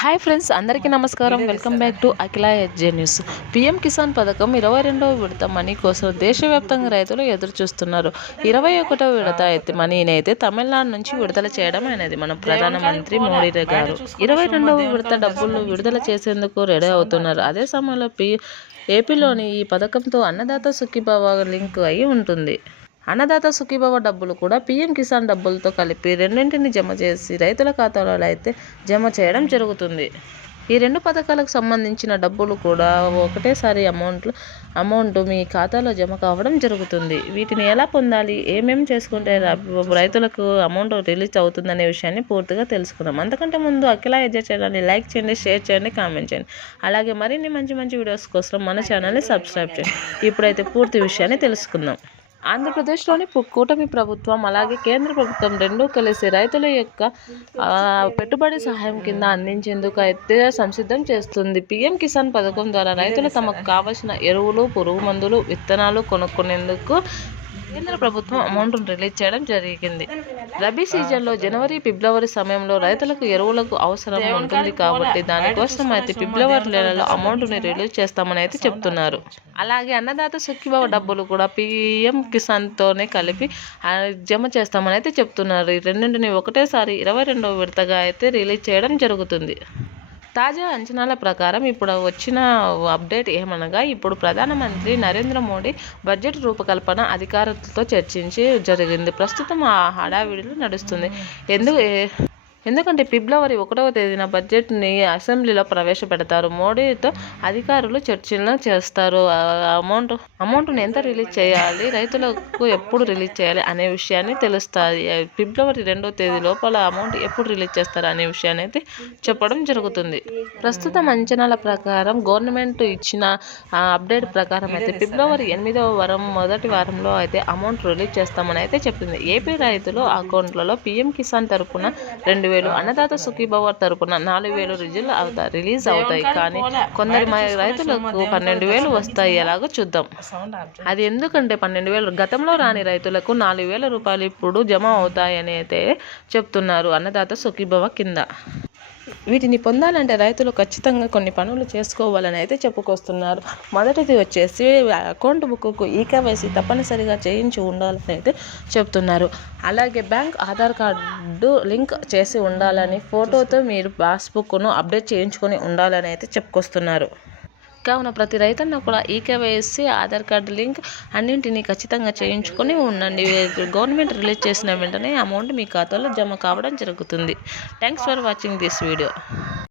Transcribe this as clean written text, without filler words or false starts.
Hi friends, అందరికీ నమస్కారం. Welcome back to Akhila HJ news. PM Kisan పథకం 22వ విడత మనీ కోసం దేశవ్యాప్తంగా రైతులు ఎదురు చూస్తున్నారు. 21వ విడత మనీని అయితే తమిళనాడు నుంచి విడుదల చేయడం అనేది మన ప్రధానమంత్రి మోడీ గారు 22వ విడత డబ్బులు విడుదల చేసేందుకు రెడీ అవుతున్నారు. అదే సమయంలో ఏపీలోని ఈ పథకంతో అన్నదాత సుఖీభవ లింక్ అయి ఉంటుంది. అన్నదాత సుఖీభవ డబ్బులు కూడా పీఎం కిసాన్ డబ్బులతో కలిపి రెండింటిని జమ చేసి రైతుల ఖాతాలలో అయితే జమ చేయడం జరుగుతుంది. ఈ రెండు పథకాలకు సంబంధించిన డబ్బులు కూడా ఒకటేసారి అమౌంట్ మీ ఖాతాలో జమ కావడం జరుగుతుంది. వీటిని ఎలా పొందాలి, ఏమేమి చేసుకుంటే రైతులకు అమౌంట్ రిలీజ్ అవుతుందనే విషయాన్ని పూర్తిగా తెలుసుకుందాం. అంతకంటే ముందు అఖిల హెచ్జే ఛానల్ని లైక్ చేయండి, షేర్ చేయండి, కామెంట్ చేయండి. అలాగే మరిన్ని మంచి వీడియోస్ కోసం మన ఛానల్ని సబ్స్క్రైబ్ చేయండి. ఇప్పుడైతే పూర్తి విషయాన్ని తెలుసుకుందాం. ఆంధ్రప్రదేశ్లోని కూటమి ప్రభుత్వం అలాగే కేంద్ర ప్రభుత్వం రెండూ కలిసి రైతుల యొక్క పెట్టుబడి సహాయం కింద అందించేందుకు అయితే సంసిద్ధం చేస్తుంది. పీఎం కిసాన్ పథకం ద్వారా రైతులు తమకు కావలసిన ఎరువులు, పురుగు మందులు, విత్తనాలు కొనుక్కునేందుకు కేంద్ర ప్రభుత్వం అమౌంట్ను రిలీజ్ చేయడం జరిగింది. రబీ సీజన్లో జనవరి, ఫిబ్రవరి సమయంలో రైతులకు ఎరువులకు అవసరం ఉంటుంది కాబట్టి దానికోసం అయితే ఫిబ్రవరి నెలలో అమౌంట్ని రిలీజ్ చేస్తామని అయితే చెప్తున్నారు. అలాగే అన్నదాత సుఖీభవ డబ్బులు కూడా పీఎం కిసాన్తోనే కలిపి జమ చేస్తామని అయితే చెప్తున్నారు. ఈ రెండింటిని ఒకటేసారి 22వ విడతగా అయితే రిలీజ్ చేయడం జరుగుతుంది. తాజా అంచనాల ప్రకారం ఇప్పుడు వచ్చిన అప్డేట్ ఏమనగా, ఇప్పుడు ప్రధానమంత్రి నరేంద్ర మోడీ బడ్జెట్ రూపకల్పన అధికారులతో చర్చించి జరిగింది. ప్రస్తుతం ఆ హడావిడిలో నడుస్తుంది. ఎందుకంటే ఫిబ్రవరి 1వ తేదీన బడ్జెట్ని అసెంబ్లీలో ప్రవేశపెడతారు. మోడీతో అధికారులు చర్చలు చేస్తారు. అమౌంట్ని ఎంత రిలీజ్ చేయాలి, రైతులకు ఎప్పుడు రిలీజ్ చేయాలి అనే విషయాన్ని తెలుస్తుంది. ఫిబ్రవరి 2వ తేదీ లోపల అమౌంట్ ఎప్పుడు రిలీజ్ చేస్తారు అనే విషయాన్ని అయితే చెప్పడం జరుగుతుంది. ప్రస్తుతం అంచనాల ప్రకారం గవర్నమెంట్ ఇచ్చిన అప్డేట్ ప్రకారం అయితే ఫిబ్రవరి 8వ వారం మొదటి వారంలో అయితే అమౌంట్ రిలీజ్ చేస్తామని అయితే చెప్పింది. ఏపీ రైతుల అకౌంట్లలో పీఎం కిసాన్ తరపున 2,000, అన్నదాత సుఖీభవ తరపున 4,000 రిలీజ్ అవుతాయి. కానీ కొందరి రైతులకు 12,000 వస్తాయి. ఎలాగో చూద్దాం. అది ఎందుకంటే 12,000 గతంలో రాని రైతులకు 4,000 రూపాయలు ఇప్పుడు జమ అవుతాయని అయితే చెప్తున్నారు అన్నదాత సుఖీభవ కింద. వీటిని పొందాలంటే రైతులు ఖచ్చితంగా కొన్ని పనులు చేసుకోవాలని అయితే చెప్పుకొస్తున్నారు. మొదటిది వచ్చేసి అకౌంట్ బుక్కు ఈకేవైసీ తప్పనిసరిగా చేయించి ఉండాలని అయితే చెప్తున్నారు. అలాగే బ్యాంక్ ఆధార్ కార్డు లింక్ చేసి ఉండాలని, ఫోటోతో మీరు పాస్బుక్ను అప్డేట్ చేయించుకొని ఉండాలని అయితే చెప్పుకొస్తున్నారు. కావున ప్రతి రైతన్న కూడా ఈకేవైసీ, ఆధార్ కార్డు లింక్ అన్నింటినీ ఖచ్చితంగా చేయించుకొని ఉండండి. గవర్నమెంట్ రిలీజ్ చేసిన వెంటనే అమౌంట్ మీ ఖాతాలో జమ కావడం జరుగుతుంది. Thanks for watching this video.